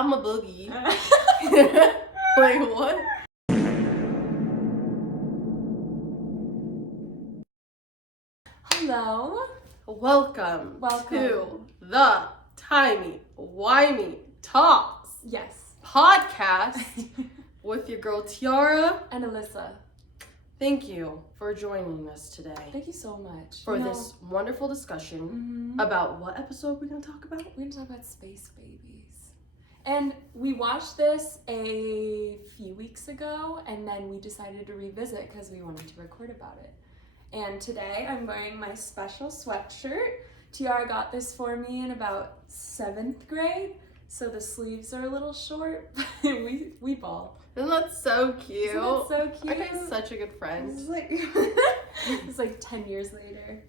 I'm a boogie. Like, what? Hello. Welcome Welcome. to the Timey-Wimey Talks Yes. podcast with your girl Tyara And Alyssa. Thank you for joining us today Thank you so much. for this wonderful discussion about what episode we're going to talk about? We're going to talk about space babies. And we watched this a few weeks ago, and then we decided to revisit because we wanted to record about it. And today I'm wearing my special sweatshirt. Tiara got this for me in about 7th grade, so the sleeves are a little short, but we ball. Isn't that so cute? Isn't that so cute? I'm such a good friend. It's like 10 years later.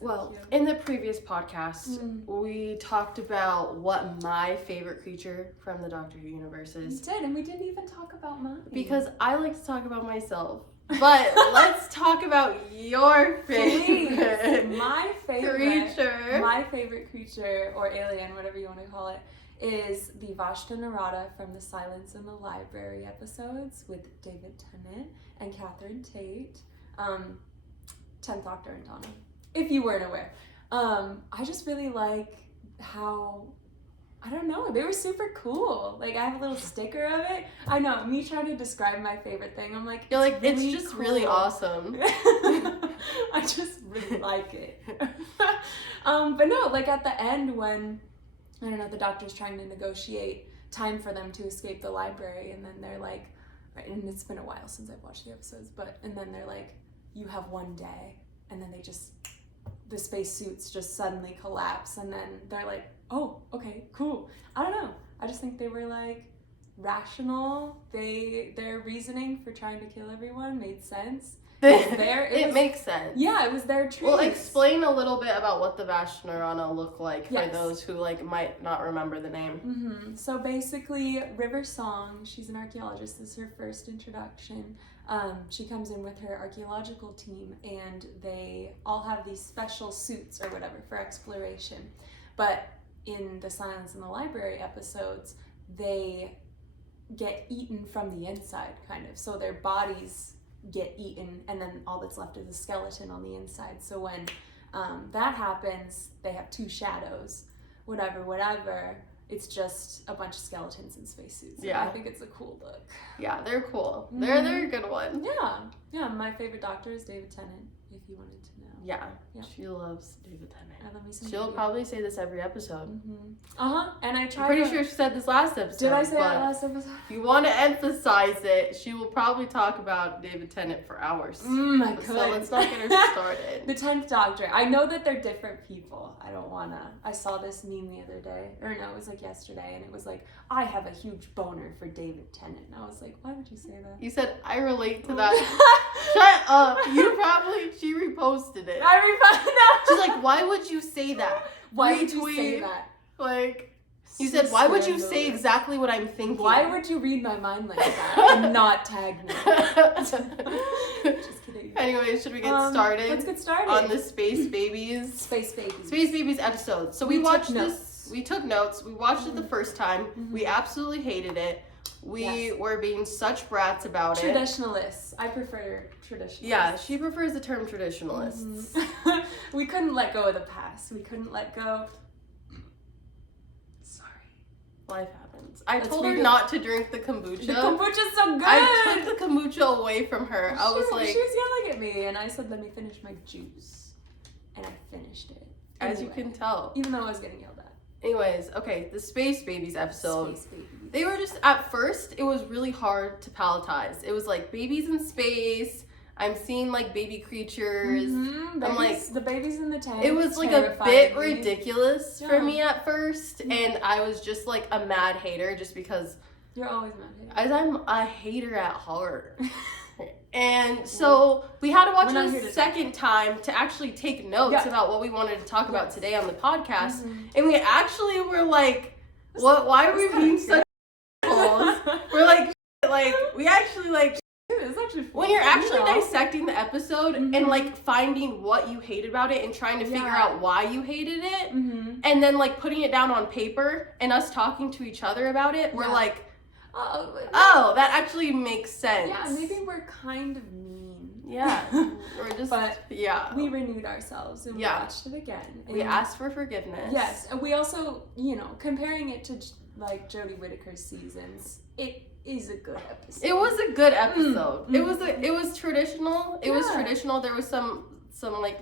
So well, cute. in the previous podcast, we talked about what my favorite creature from the Doctor Who universe We is. did, and we didn't even talk about mine. Because I like to talk about myself. But let's talk about your favorite Please. My favorite creature. or alien, whatever you want to call it, is the Vashta Narada from the Silence in the Library episodes with David Tennant and Catherine Tate, 10th Doctor and Donna, if you weren't aware. I just really like how, I don't know, they were super cool. Like, I have a little sticker of it. I know, me trying to describe my favorite thing, I'm like, You're like, it's really just cool. really awesome. I just really like it. But no, like at the end when, I don't know, the Doctor's trying to negotiate time for them to escape the library, and then they're like, right, and it's been a while since I've watched the episodes, and then they're like, you have one day, and then the space suits just suddenly collapse, and then they're like, oh, okay, cool. I don't know. I just think they were like rational. Their reasoning for trying to kill everyone made sense. It makes sense. Yeah, it was their choice. Well, explain a little bit about what the Vashta Narada look like for Yes. those who might not remember the name. So basically, River Song, she's an archaeologist. This is her first introduction. She comes in with her archaeological team, and they all have these special suits or whatever for exploration. But in the Silence in the Library episodes, they get eaten from the inside, kind of. So their bodies get eaten, and then all that's left is a skeleton on the inside. So when that happens, they have two shadows, whatever. It's just a bunch of skeletons in spacesuits. Yeah. I think it's a cool look. Yeah, they're cool. They're a good one. Yeah. My favorite Doctor is David Tennant, if you wanted to know. Yeah. Yeah. She loves David Tennant. She'll probably say this every episode. And I tried. I'm pretty sure she said this last episode. Did I say that last episode? If you want to emphasize it, she will probably talk about David Tennant for hours. I could. So let's not get her started. The 10th Doctor. I know that they're different people. I don't wanna. I saw this meme the other day. Or no, it was like yesterday. And it was like, I have a huge boner for David Tennant. And I was like, why would you say that? You said, I relate to that. Shut up. She reposted it. She's like, why would you say that? Why would you say that? Like, you said, why would you say exactly what I'm thinking? Why would you read my mind like that and not tag me? Just kidding. Anyway, should we get started? Let's get started. On the Space Babies. Space Babies. Space Babies episode. So we watched this. We took notes. We watched it the first time. We absolutely hated it. We were being such brats about it. Traditionalists. I prefer traditionalists. Yeah, she prefers the term traditionalists. We couldn't let go of the past. We couldn't let go. Sorry. Life happens. I told her not to drink the kombucha. The kombucha's so good! I took the kombucha away from her. I was like... She was yelling at me, and I said, let me finish my juice. And I finished it. As you can tell. Even though I was getting yelled at. Anyways, okay, the Space Babies episode. Space Babies. They were just, at first, it was really hard to palletize. It was like babies in space. I'm seeing like baby creatures. I'm like, the babies in the tank. It was like a bit ridiculous for me at first, and I was just like a mad hater just because. You're always a mad hater. As I'm a hater at heart. And so we had to watch it a second time to actually take notes about what we wanted to talk about today on the podcast. And we actually were like, why are we being such assholes? We're like, we actually like, It was when you're actually dissecting the episode and like finding what you hated about it and trying to figure out why you hated it, and then like putting it down on paper and us talking to each other about it, we're like, oh, that actually makes sense. Yeah, maybe we're kind of mean. Yeah, we're just, we renewed ourselves and we watched it again. And we asked for forgiveness. Yes, and we also, you know, comparing it to like Jodie Whittaker's seasons, it is a good episode. It was a good episode. It was traditional. It was traditional. There was some like,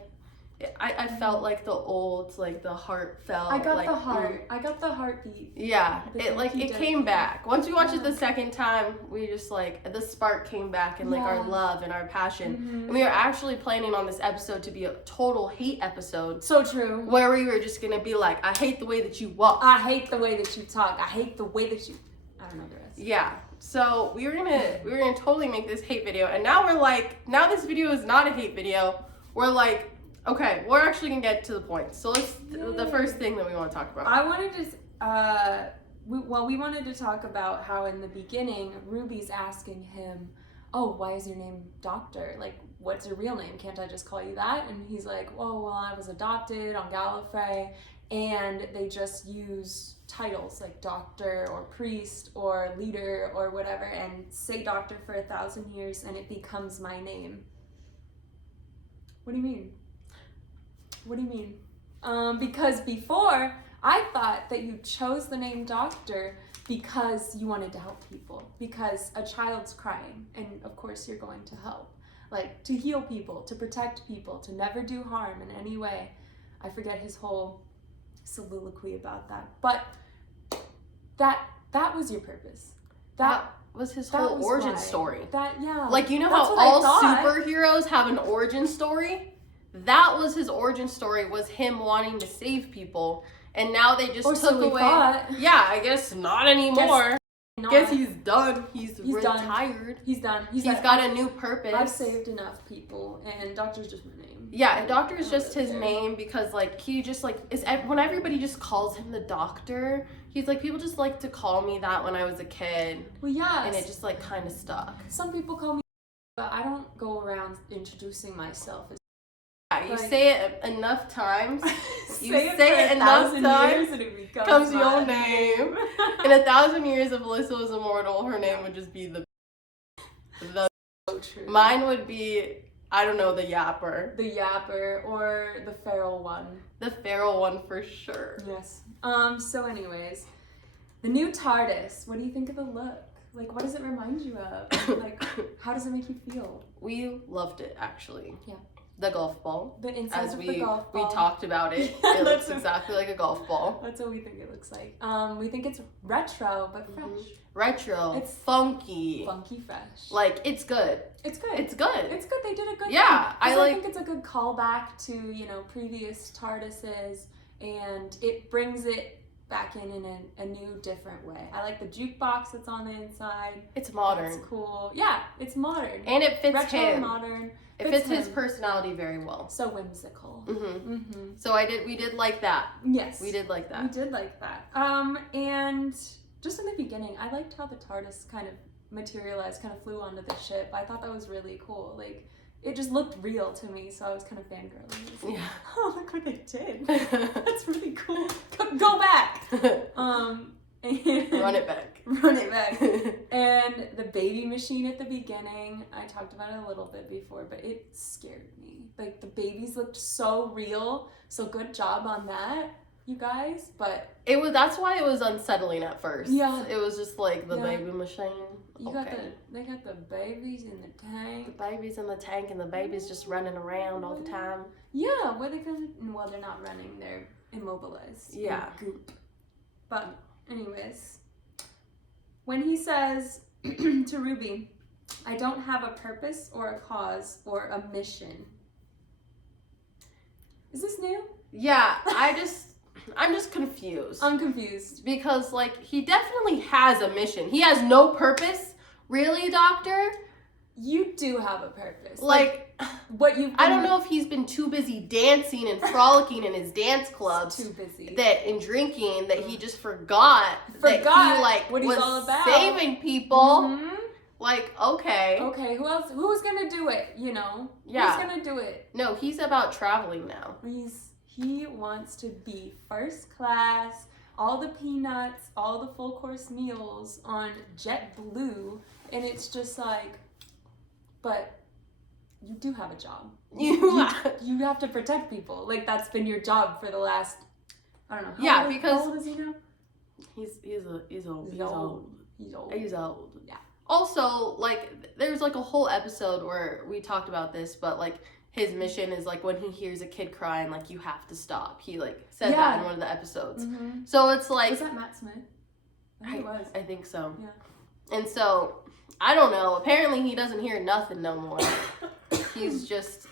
I felt like the old, like the heartfelt. I got the heart. I got the heartbeat. Yeah, it came back. Once we watched it the second time, we just like, the spark came back and like our love and our passion. And we were actually planning on this episode to be a total hate episode. So true. Where we were just gonna be like, I hate the way that you walk. I hate the way that you talk. I hate the way that you. I don't know the rest. Yeah. So we were gonna totally make this hate video, and now we're like, now this video is not a hate video. We're like, okay, we're actually gonna get to the point. So let's, the first thing that we want to talk about. I wanted to, we wanted to talk about how in the beginning, Ruby's asking him, oh, why is your name Doctor? Like, what's your real name? Can't I just call you that? And he's like, oh, well, I was adopted on Gallifrey, and they just use titles like doctor or priest or leader or whatever, and say doctor for 1,000 years and it becomes my name. What do you mean? What do you mean? Because before, I thought that you chose the name Doctor because you wanted to help people. Because a child's crying, and of course you're going to help. Like, to heal people, to protect people, to never do harm in any way. I forget his whole soliloquy about that. But that was your purpose. That was his whole origin story. Like, you know how all superheroes have an origin story? That was his origin story, was him wanting to save people. And now they just took away. Yeah, I guess not anymore. Guess he's done. He's retired. He's done. He's got a new purpose. I've saved enough people, and Doctor's just my name. Yeah, Doctor is just his name because, like, he just, like, when everybody just calls him the Doctor, he's like, people just like to call me that when I was a kid. Well, yeah. And it just, like, kind of stuck. Some people call me, but I don't go around introducing myself as. Yeah, you say it enough times. You say it enough times, and it becomes your name. In 1,000 years, if Alyssa was immortal, her name would just be the. So true. Mine would be, I don't know, the Yapper. The Yapper, or the Feral one. The Feral one for sure. Yes. So anyways, the new TARDIS. What do you think of the look? Like, what does it remind you of? Like, how does it make you feel? We loved it, actually. Yeah. The golf ball. The inside of the golf ball. We talked about it. It looks exactly like a golf ball. That's what we think it looks like. We think it's retro, but fresh. Retro. It's funky. Funky fresh. Like, it's good. It's good. It's good. It's good. They did a good thing. Yeah. I think it's a good callback to, you know, previous TARDISes, and it brings it back in a new, different way. I like the jukebox that's on the inside. It's modern. It's cool. Yeah, it's modern. And it fits retro him. Modern. It fits his personality very well. So whimsical. So we did like that. Yes. We did like that. We did like that. And just in the beginning, I liked how the TARDIS kind of materialized, kind of flew onto the ship. I thought that was really cool. Like, it just looked real to me, so I was kind of fangirling. Like, oh, look what they did. That's really cool. Go back. Run it back. Run it back. And the baby machine at the beginning, I talked about it a little bit before, but it scared me. Like, the babies looked so real, so good job on that, you guys. But that's why it was unsettling at first. Yeah. It was just like the baby machine. They got the babies in the tank. The babies in the tank, and the babies just running around all the time. Yeah, where they gonna? Well, they're not running. They're immobilized. Yeah. Goop. But anyways, when he says to Ruby, "I don't have a purpose or a cause or a mission." Is this new? Yeah, I'm just confused. I'm confused. Because, like, he definitely has a mission. He has no purpose. Really, Doctor? You do have a purpose. Like what you I don't know if he's been too busy dancing and frolicking in his dance clubs. Too busy. And drinking that he just forgot that he, like, what he's was all about. saving people. Like, okay. Okay, who else? Who's gonna do it? You know? Yeah. Who's gonna do it? No, he's about traveling now. He wants to be first class, all the peanuts, all the full course meals on JetBlue, and it's just like, but you do have a job. You have to protect people. Like, that's been your job for the last, I don't know. How old is he now? He's old. He's old. Yeah. Also, like, there's like a whole episode where we talked about this, but like his mission is like when he hears a kid crying, like you have to stop. He like said that in one of the episodes. Mm-hmm. So it's like, was that Matt Smith? I think so. Yeah. And so I don't know. Apparently he doesn't hear nothing no more. He's just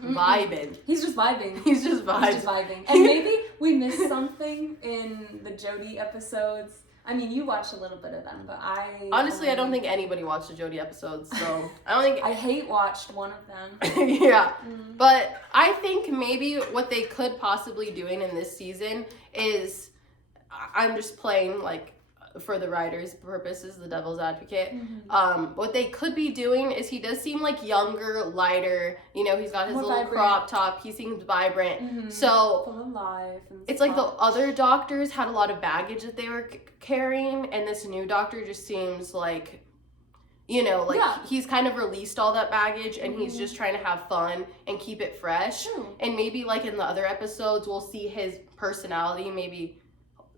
vibing. He's just vibing. And maybe we missed something in the Jodie episodes. I mean, you watched a little bit of them, but honestly, I don't think anybody watched the Jodie episodes, so I don't think... I hate watched one of them. Yeah. But I think maybe what they could possibly doing in this season is, I'm just playing, like, for the writer's purposes, the devil's advocate. What they could be doing is he does seem like younger, lighter. You know, he's got his little vibrant crop top. He seems vibrant. So full of life. It's like the other doctors had a lot of baggage that they were carrying, and this new doctor just seems like, you know, like he's kind of released all that baggage, and he's just trying to have fun and keep it fresh. And maybe like in the other episodes, we'll see his personality maybe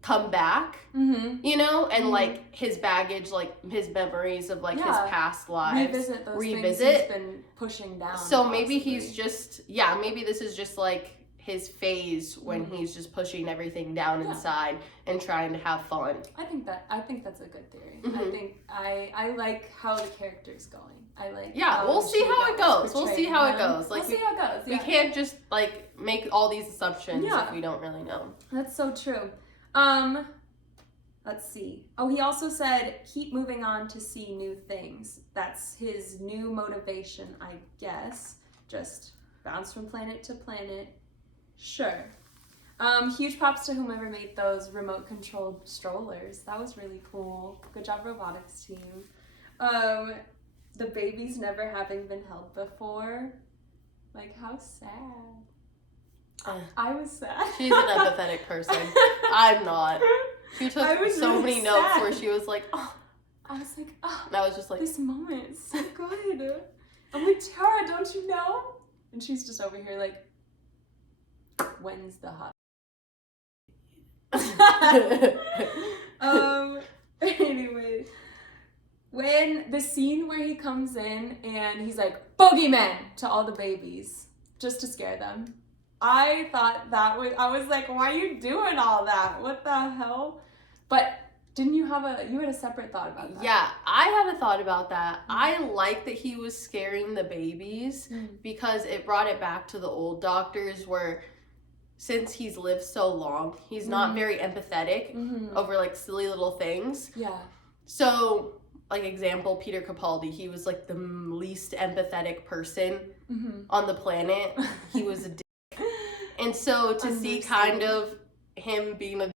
come back, you know, and like his baggage, like his memories of like his past lives, revisit things he's been pushing down. So maybe he's just maybe this is just like his phase when he's just pushing everything down inside and trying to have fun. I think that's a good theory. I think I like how the character's going. We'll see how it goes. We'll see how it goes. Like, we'll see how it goes. We can't just like make all these assumptions if we don't really know. That's so true. Let's see. Oh, he also said, keep moving on to see new things. That's his new motivation, I guess. Just bounce from planet to planet. Sure. Huge props to whomever made those remote controlled strollers. That was really cool. Good job, robotics team. The babies never having been held before. Like, how sad. I was sad. She's an empathetic person. I'm not. She took so many notes where she was like, oh. I was like, oh. And I was just like, this moment is so good. I'm like, Tyara, don't you know? And she's just over here like, when's the hot? Anyway, when the scene where he comes in and he's like, Bogeyman to all the babies, just to scare them. I thought I was like, why are you doing all that? What the hell? But didn't you had a separate thought about that? Yeah, I had a thought about that. I like that he was scaring the babies because it brought it back to the old doctors where since he's lived so long, he's not very empathetic over like silly little things. Yeah. So, like example, Peter Capaldi, he was like the least empathetic person on the planet. He was a and so to see kind of him being a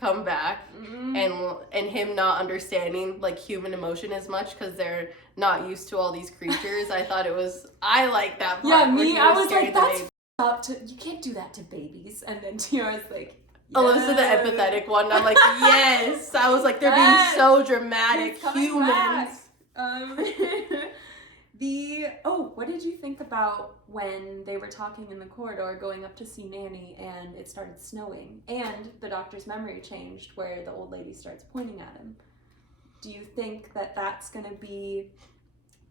come back and him not understanding like human emotion as much because they're not used to all these creatures, I like that part. Yeah, me, I was like, that's up to, you can't do that to babies. And then Tiara's like, yes. Alyssa, the empathetic one. I'm like, yes. I was like, they're being so dramatic. Humans. What did you think about when they were talking in the corridor going up to see Nanny and it started snowing and the doctor's memory changed where the old lady starts pointing at him? Do you think that that's going to be,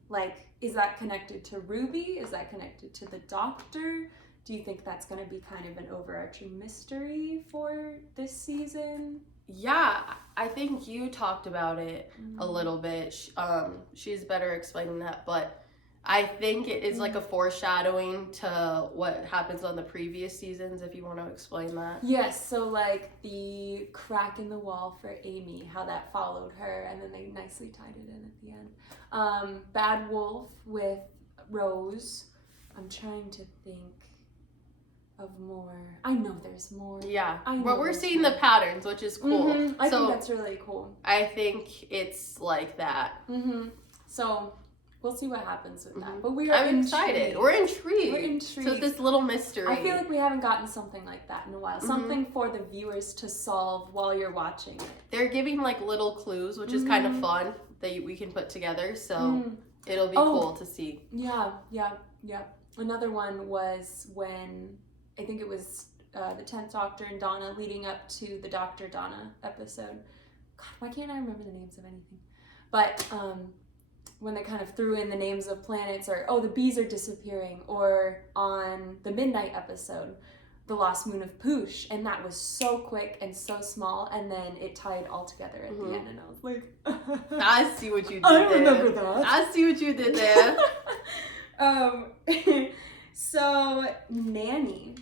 like, is that connected to Ruby? Is that connected to the doctor? Do you think that's going to be kind of an overarching mystery for this season? Yeah, I think you talked about it a little bit. She's better explaining that, but I think it is like a foreshadowing to what happens on the previous seasons, if you want to explain that. Yes, so like the crack in the wall for Amy, how that followed her, and then they nicely tied it in at the end. Bad Wolf with Rose. I'm trying to think of more. I know there's more. Yeah, but we're seeing the patterns, which is cool. I think that's really cool. I think it's like that. So we'll see what happens with that. But I'm excited. We're intrigued. We're intrigued. So this little mystery. I feel like we haven't gotten something like that in a while. Something for the viewers to solve while you're watching it. They're giving like little clues, which is kind of fun that we can put together. So it'll be cool to see. Yeah. Another one was when I think it was the 10th Doctor and Donna leading up to the Dr. Donna episode. God, why can't I remember the names of anything? But when they kind of threw in the names of planets, or the bees are disappearing, or on the Midnight episode, the lost moon of Poosh, and that was so quick and so small, and then it tied all together at the end, and I was like, I see what you did I remember that. I see what you did there. So Nanny,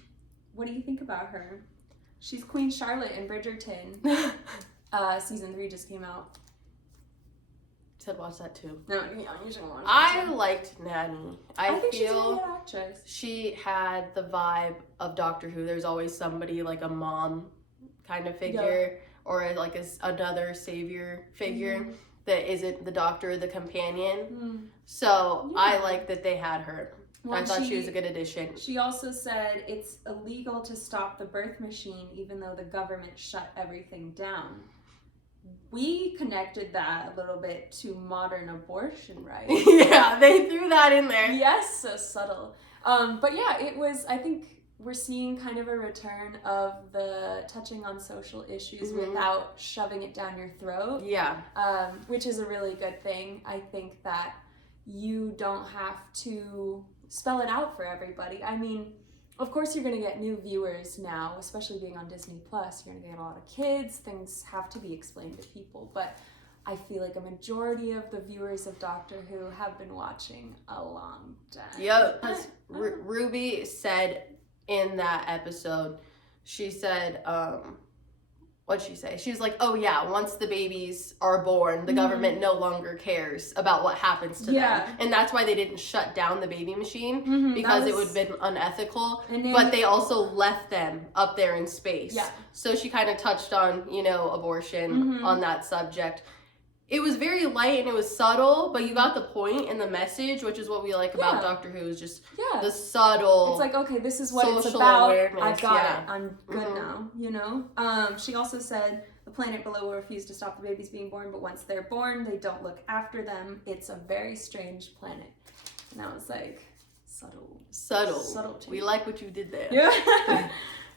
what do you think about her? She's Queen Charlotte in Bridgerton. Season 3 just came out. Said watch that too. No, yeah, you should watch it. I liked Nanny. I think feel she's a really good actress. She had the vibe of Doctor Who. There's always somebody like a mom kind of figure, or like another savior figure that isn't the doctor or the companion. So I like that they had her. Well, I thought she was a good addition. She also said it's illegal to stop the birth machine even though the government shut everything down. We connected that a little bit to modern abortion rights. Yeah, they threw that in there. Yes, so subtle. But yeah, it was, I think we're seeing kind of a return of the touching on social issues without shoving it down your throat. Yeah. Which is a really good thing. I think that you don't have to spell it out for everybody. I mean, of course you're going to get new viewers now, especially being on Disney Plus. You're going to get a lot of kids. Things have to be explained to people. But I feel like a majority of the viewers of Doctor Who have been watching a long time. Yep. Ruby said in that episode, she said, what'd she say? She was like, oh yeah, once the babies are born, the government no longer cares about what happens to them. And that's why they didn't shut down the baby machine, because it would have been unethical. But they also left them up there in space. Yeah. So she kind of touched on, abortion on that subject. It was very light and it was subtle, but you got the point and the message, which is what we like about Doctor Who, is just the subtle. It's like, okay, this is what it's about. Awareness. I got it. I'm good now, She also said the planet below will refuse to stop the babies being born, but once they're born, they don't look after them. It's a very strange planet. And I was like, subtle. We like what you did there. Yeah.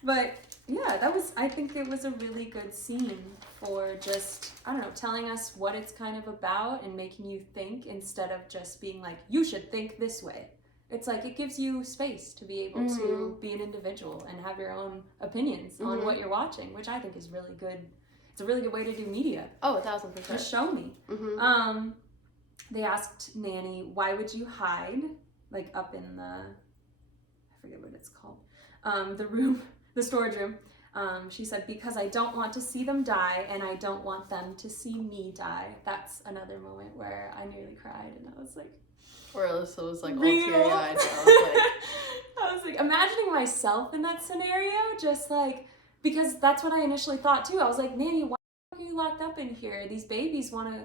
But yeah, I think it was a really good scene for just, I don't know, telling us what it's kind of about and making you think instead of just being like, you should think this way. It's like, it gives you space to be able to be an individual and have your own opinions on what you're watching, which I think is really good. It's a really good way to do media. Oh, 1,000%. Just show me. They asked Nanny, why would you hide, like up in the, I forget what it's called, the room, the storage room. She said, because I don't want to see them die and I don't want them to see me die. That's another moment where I nearly cried and I was like, where Alyssa was like all teary-eyed. I was like imagining myself in that scenario, just like, because that's what I initially thought too. I was like, Nanny, why are you locked up in here? These babies want to,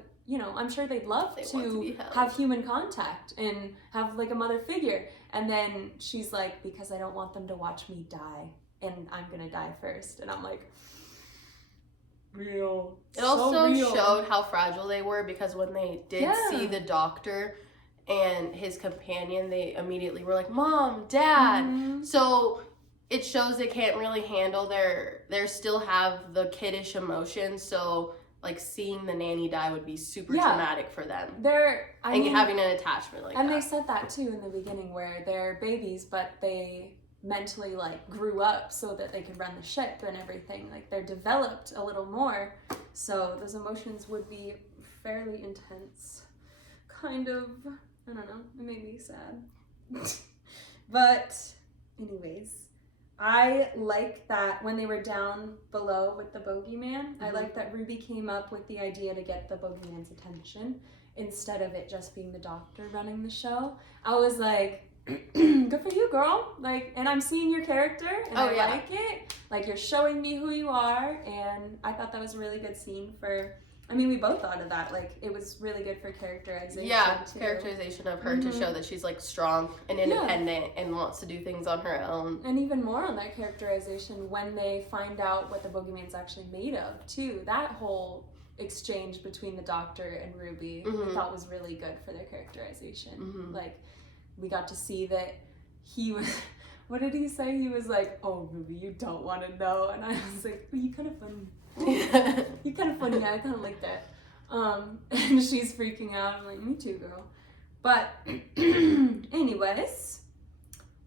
I'm sure they'd love to have human contact and have like a mother figure. And then she's like, because I don't want them to watch me die. And I'm gonna die first. And I'm like, real. It also showed how fragile they were, because when they did see the doctor and his companion, they immediately were like, Mom, Dad. So it shows they can't really handle they still have the kiddish emotions. So like seeing the nanny die would be super traumatic for them. Having an attachment like that. And they said that too in the beginning, where they're babies, but they mentally like grew up so that they could run the ship and everything. Like they're developed a little more, so those emotions would be fairly intense. Kind of, I don't know, it made me sad. But anyways, I like that when they were down below with the Bogeyman, I like that Ruby came up with the idea to get the Bogeyman's attention instead of it just being the doctor running the show. I was like, good for you, girl. Like, and I'm seeing your character and I like it. Like, you're showing me who you are, and I thought that was a really good scene for I mean, we both thought of that. Like, it was really good for characterization. Yeah, too. characterization of her to show that she's like strong and independent and wants to do things on her own. And even more on that characterization when they find out what the Bogeyman's actually made of, too. That whole exchange between the Doctor and Ruby I thought was really good for their characterization. Like, we got to see that he was... What did he say? He was like, "Oh, Ruby, you don't want to know." And I was like, well, "You kind of funny. You kind of funny. I kind of like that." And she's freaking out. I'm like, "Me too, girl." But anyways,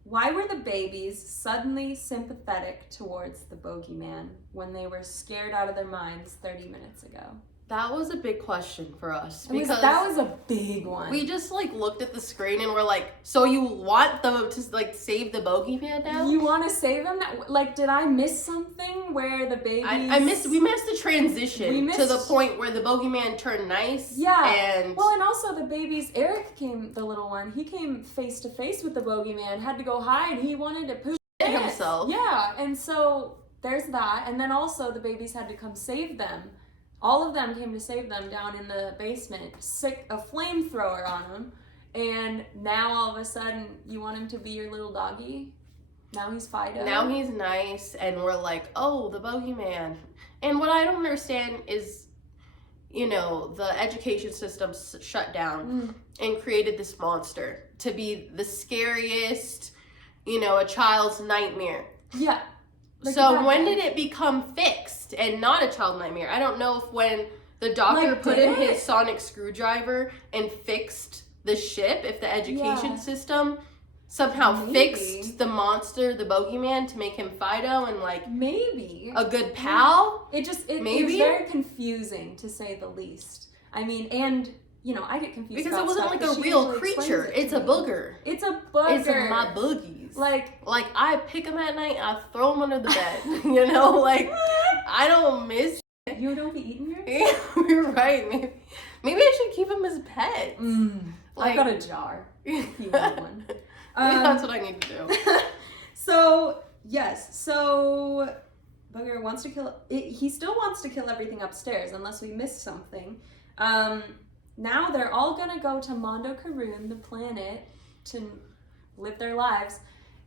why were the babies suddenly sympathetic towards the Bogeyman when they were scared out of their minds 30 minutes ago? That was a big question for us. Because that was a big one. We just like looked at the screen and we're like, so you want them to like save the Bogeyman now? You want to save him? Like, did I miss something where the babies... We missed the transition to the point where the Bogeyman turned nice. Yeah. And well, and also the babies, Eric came, the little one, he came face to face with the Bogeyman, had to go hide. He wanted to push himself. Yeah. And so there's that. And then also the babies had to come save them. All of them came to save them down in the basement, sick a flamethrower on them, and now all of a sudden you want him to be your little doggy? Now he's Fido. Now he's nice, and we're like, oh, the Bogeyman. And what I don't understand is, you know, the education system shut down and created this monster to be the scariest, you know, a child's nightmare. Yeah. Like so when did it become fixed and not a child nightmare? I don't know if when the Doctor put in his sonic screwdriver and fixed the ship, if the education system somehow fixed the monster, the Bogeyman, to make him Fido and like maybe a good pal. It was very confusing to say the least. I mean, and you know, I get confused because it wasn't like a real creature. It's a booger. It's a booger. It's my boogies. Like I pick them at night, I throw them under the bed. You know, like I don't miss. You don't be eating yours? Yeah, you're right. Maybe I should keep them as pets. I've got a jar. You want one? Maybe that's what I need to do. So yes, so Booger wants to kill. He still wants to kill everything upstairs, unless we missed something. Now they're all gonna go to Mondo Karoon, the planet, to live their lives.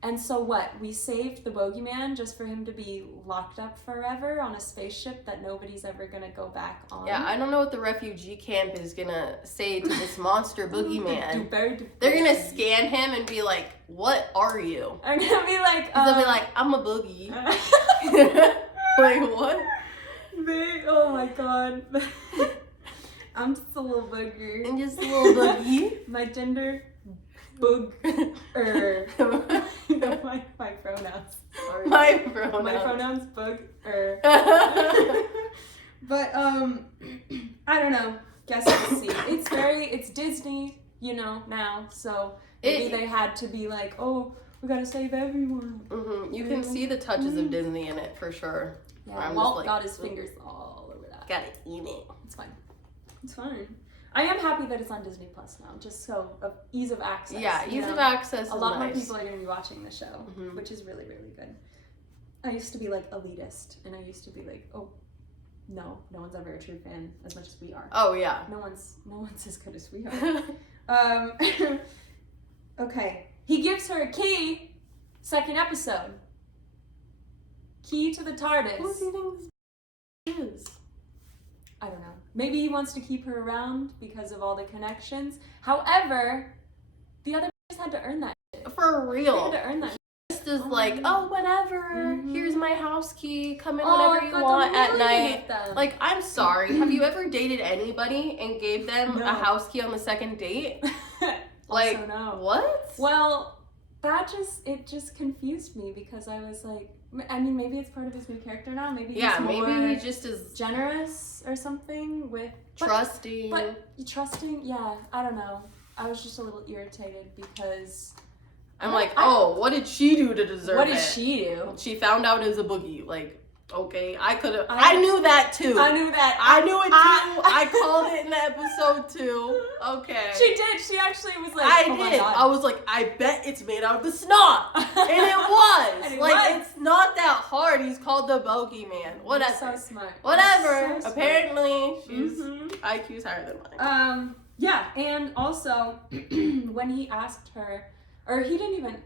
And so what? We saved the Bogeyman just for him to be locked up forever on a spaceship that nobody's ever gonna go back on. Yeah, I don't know what the refugee camp is gonna say to this monster Boogeyman. They're gonna scan him and be like, "What are you?" They're gonna be like, they'll be like, "I'm a boogie." Like what? Oh my god. I'm just a little booger. I'm just a little boogie. My gender, booger. my pronouns. Sorry. My pronouns. My pronouns, booger. But I don't know. Guess we'll see. It's Disney, you know, now. So maybe they had to be like, oh, we gotta save everyone. You can see the touches of Disney in it for sure. Yeah, Walt got his fingers all over that. Gotta eat it. It's fine. It's fine. I am happy that it's on Disney Plus now, just so of ease of access. Yeah, ease of access. A lot more people are going to be watching the show, which is really, really good. I used to be like elitist, and I used to be like, oh, no one's ever a true fan as much as we are. Oh yeah. No one's as good as we are. Okay, he gives her a key. Second episode. Key to the TARDIS. Who do you think this is? I don't know. Maybe he wants to keep her around because of all the connections. However, the other had to earn that shit. For real. They had to earn that shit. Just as like, oh, whatever. Here's my house key. Come in whenever you want at night. Like, I'm sorry. Have you ever dated anybody and gave them a house key on the second date? Like, also, no. What? Well, it just confused me because I was like, I mean, maybe it's part of his new character now. Maybe he's more maybe he just is generous or something with trusting. But trusting, yeah, I don't know. I was just a little irritated because I'm like, oh, what did she do to deserve it? What did she do? She found out it was a boogie. Like, Okay, I knew that too. I knew that. I knew it too. I called it in the episode too. Okay. She did. She actually was like, I oh did. My God. I was like, I bet it's made out of the snot. And it was. And It's not that hard. He's called the Bogeyman. Whatever. You're so smart. Whatever. So apparently, she's IQ's higher than mine. Yeah, and also, when he asked her, or he didn't even,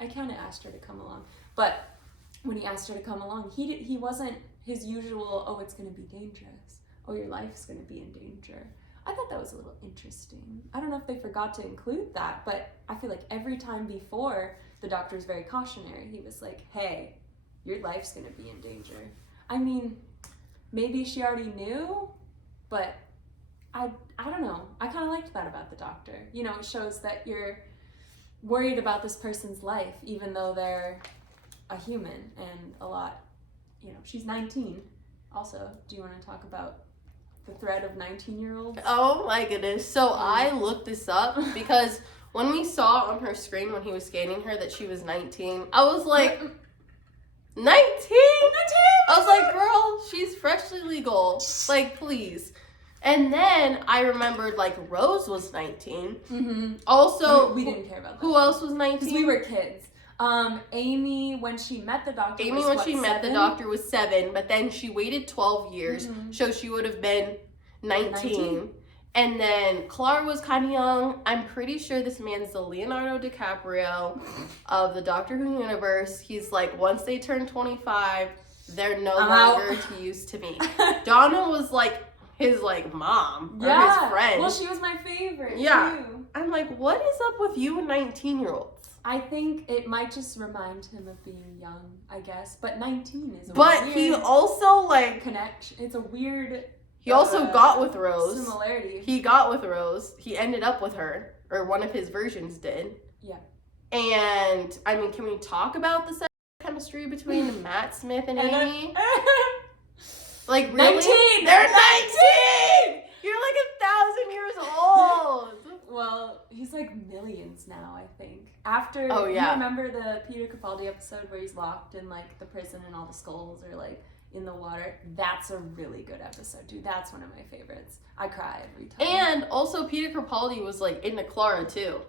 I kind of asked her to come along, but when he asked her to come along, he wasn't his usual, oh, it's going to be dangerous. Oh, your life's going to be in danger. I thought that was a little interesting. I don't know if they forgot to include that, but I feel like every time before, the doctor was very cautionary. He was like, hey, your life's going to be in danger. I mean, maybe she already knew, but I don't know. I kind of liked that about the doctor. You know, it shows that you're worried about this person's life, even though they're a human and a lot, you know, she's 19. Also, do you want to talk about the threat of 19-year-olds? Oh my goodness. So I looked this up because when we saw on her screen when he was scanning her that she was 19, I was like, 19? I was like, girl, she's freshly legal. Like, please. And then I remembered, like, Rose was 19. Mm-hmm. Also, we didn't care about that. Who else was 19? Because we were kids. Amy, when she met the doctor, the doctor was 7, but then she waited 12 years, so she would have been 19. And then Clara was kind of young. I'm pretty sure this man's the Leonardo DiCaprio of the Doctor Who universe. He's like, once they turn 25, they're no longer to use to me. Donna was like his like mom or his friend. Well, she was my favorite too. I'm like, what is up with you and 19-year-olds? I think it might just remind him of being young, I guess. But 19 is a but weird he also like connection. It's a weird. He also got with Rose. Similarity. He got with Rose. He ended up with her, or one of his versions did. Yeah. And I mean, can we talk about the chemistry between Matt Smith and Amy? Like really? 19! They're 19! You're like 1,000 years old. Well, he's like millions now, I think. After, you remember the Peter Capaldi episode where he's locked in like the prison and all the skulls are like in the water? That's a really good episode, dude. That's one of my favorites. I cry every time. And also Peter Capaldi was like into Clara too.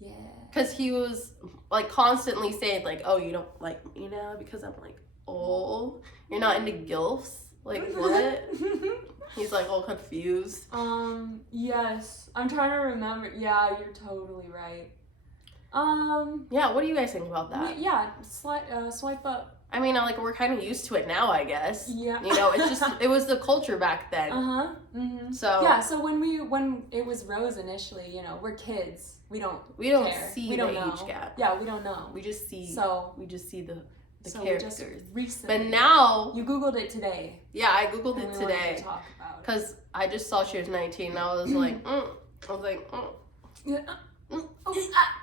Yeah. Because he was like constantly saying like, oh, you don't like me now because I'm like old. You're not into GILFs. Like what? He's like all confused. Yes. I'm trying to remember. Yeah, you're totally right. Yeah, what do you guys think about that? Yeah, swipe up. I mean, like, we're kind of used to it now, I guess. Yeah. You know, it's just, it was the culture back then. Uh-huh. Mm-hmm. So. Yeah, so when it was Rose initially, you know, we're kids. We don't care. See the age gap. Yeah, we don't know. We just see the characters. Recently, but now. You Googled it today. Yeah, I Googled it today. To talk about because I just saw she was 19 and I was like, Yeah.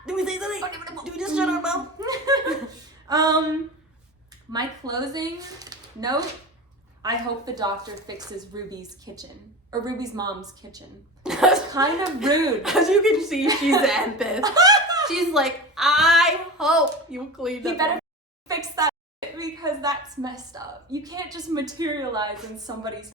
Do we say something? Do we just shut our mouth? My closing note, I hope the doctor fixes Ruby's kitchen. Or Ruby's mom's kitchen. It's kind of rude. As you can see, she's empath. She's like, I hope you clean up. He better fix that because that's messed up. You can't just materialize in somebody's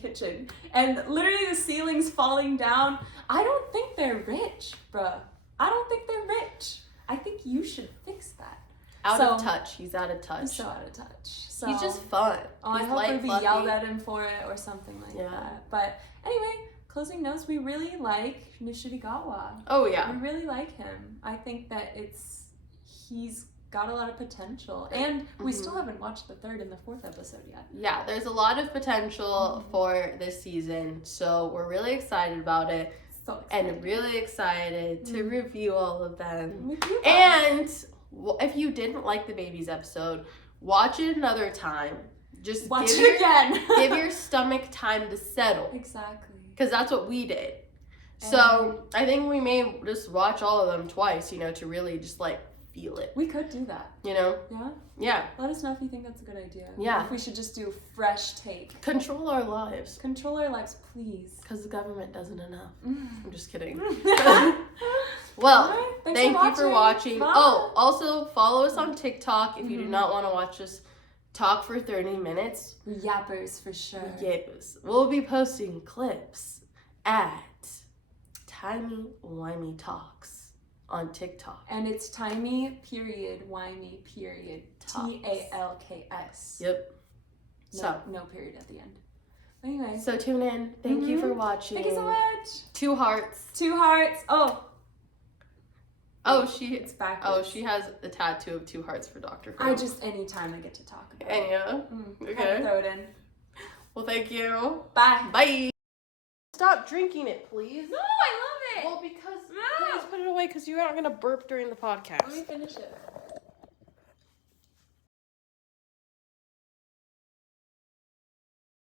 kitchen. And literally the ceiling's falling down. I don't think they're rich, bruh. I don't think they're rich. I think you should fix that. Out of touch. He's out of touch. He's so out of touch. So, he's just fun. I hope Ruby yelled at him for it or something like that. But anyway, closing notes, we really like Nishirigawa. Oh yeah. We really like him. I think that he's got a lot of potential. And we still haven't watched the 3rd and the 4th episode yet. Yeah, there's a lot of potential for this season. So we're really excited about it. So excited. And really excited to review all of them. And And if you didn't like the babies episode, watch it another time. Just watch it again. Give your stomach time to settle. Exactly. Because that's what we did. So I think we may just watch all of them twice, you know, to really just like feel it. We could do that. You know? Yeah? Yeah. Let us know if you think that's a good idea. Yeah. If we should just do a fresh take. Control our lives. Control our lives, please. Because the government doesn't enough. I'm just kidding. Well, thank you for watching. Bye. Oh, also follow us on TikTok if you do not want to watch us talk for 30 minutes. We're yappers for sure. Yappers. We'll be posting clips at Timey-Wimey Talks on TikTok. And it's Timey Wimey Talks. Yep. No period at the end. Anyway. So tune in. Thank you for watching. Thank you so much. 2 hearts. 2 hearts. Oh, it's backwards. Oh, she has a tattoo of 2 hearts for Doctor Who. Anytime I get to talk about And it. yeah. Okay. Throw it in. Well, thank you. Bye. Bye. Stop drinking it, please. No, I love it. Well, because please put it away because you aren't gonna burp during the podcast. Let me finish it.